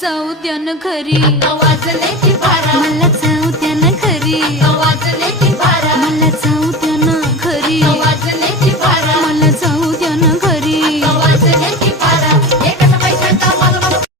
जाऊ द्या न घरी, वाजले की बारा, मला जाऊ द्या न घरी, वाजले की बारा, मला जाऊ